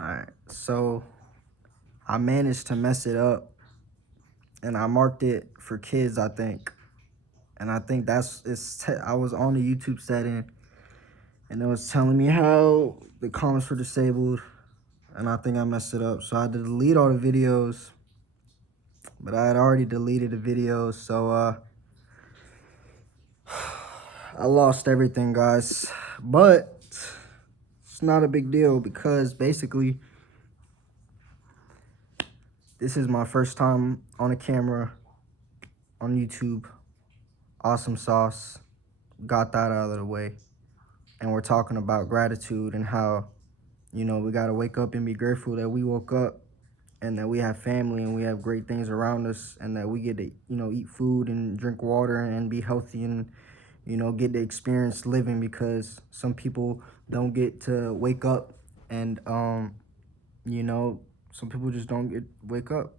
Alright, so I managed to mess it up and I marked it for kids, I think. And I think I was on the YouTube setting and it was telling me how the comments were disabled, and I think I messed it up. So I had to delete all the videos, but I had already deleted the videos, so I lost everything, guys. But it's not a big deal because basically this is my first time on a camera on YouTube. Awesome sauce. Got that out of the way. And we're talking about gratitude and how, we got to wake up and be grateful that we woke up and that we have family and we have great things around us and that we get to, eat food and drink water and be healthy and, get to experience living, because some people don't get to wake up and, some people just don't wake up,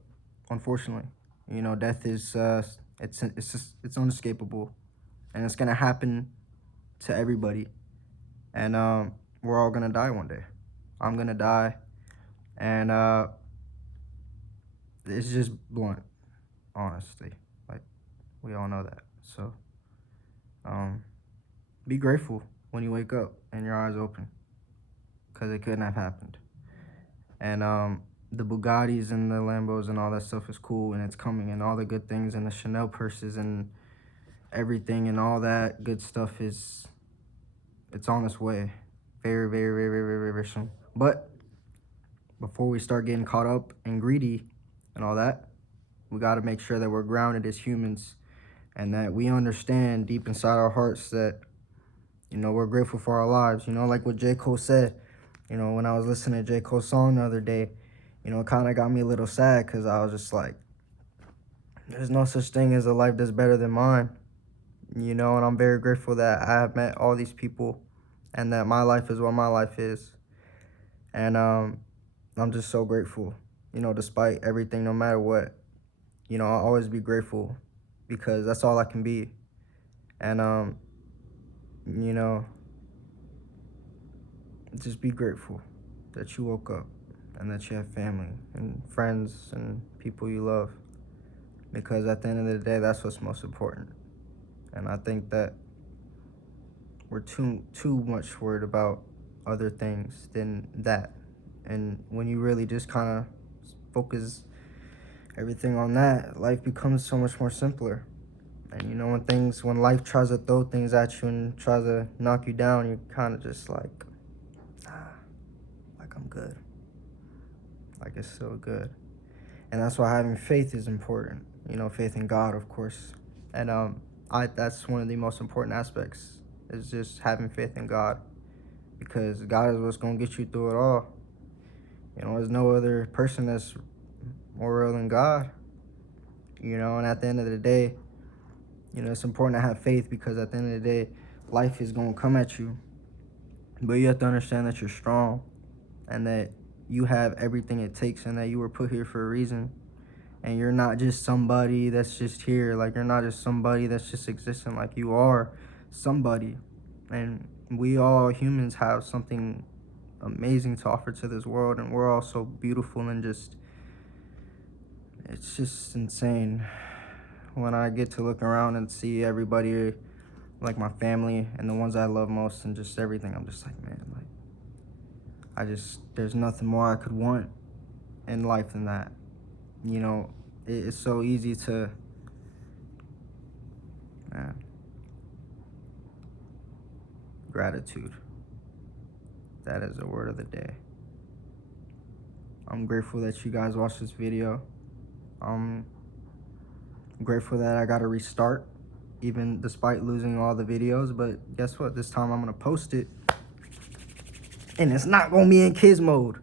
unfortunately. Death is, it's unescapable, and it's going to happen to everybody. And we're all going to die one day. I'm going to die. And it's just blunt, honestly. Like, we all know that. So be grateful when you wake up and your eyes open, because it couldn't have happened. And the Bugattis and the Lambos and all that stuff is cool, and it's coming, and all the good things, and the Chanel purses and everything and all that good stuff it's on its way. Very, very, very, very, very, very soon. But before we start getting caught up and greedy and all that, we got to make sure that we're grounded as humans and that we understand deep inside our hearts that, we're grateful for our lives. Like what J. Cole said, when I was listening to J. Cole's song the other day, it kind of got me a little sad, because I was just like, there's no such thing as a life that's better than mine. And I'm very grateful that I have met all these people and that my life is what my life is. And I'm just so grateful, despite everything, no matter what. I'll always be grateful, because that's all I can be. And, just be grateful that you woke up and that you have family and friends and people you love, because at the end of the day, that's what's most important. And I think that we're too much worried about other things than that. And when you really just kind of focus everything on that, life becomes so much more simpler. And when life tries to throw things at you and tries to knock you down, you kind of just like I'm good. Like, it's so good. And that's why having faith is important. Faith in God, of course. And that's one of the most important aspects, is just having faith in God, because God is what's going to get you through it all. There's no other person that's more real than God. And at the end of the day, it's important to have faith, because at the end of the day, life is going to come at you. But you have to understand that you're strong and that you have everything it takes and that you were put here for a reason. And you're not just somebody that's just here. Like, you're not just somebody that's just existing. Like, you are somebody. And we all humans have something amazing to offer to this world. And we're all so beautiful and it's just insane. When I get to look around and see everybody, like my family and the ones I love most and just everything, I'm just like, man, there's nothing more I could want in life than that. It's so easy to, gratitude. That is the word of the day. I'm grateful that you guys watched this video. I'm grateful that I got to restart, even despite losing all the videos. But guess what? This time I'm going to post it, and it's not going to be in kids mode.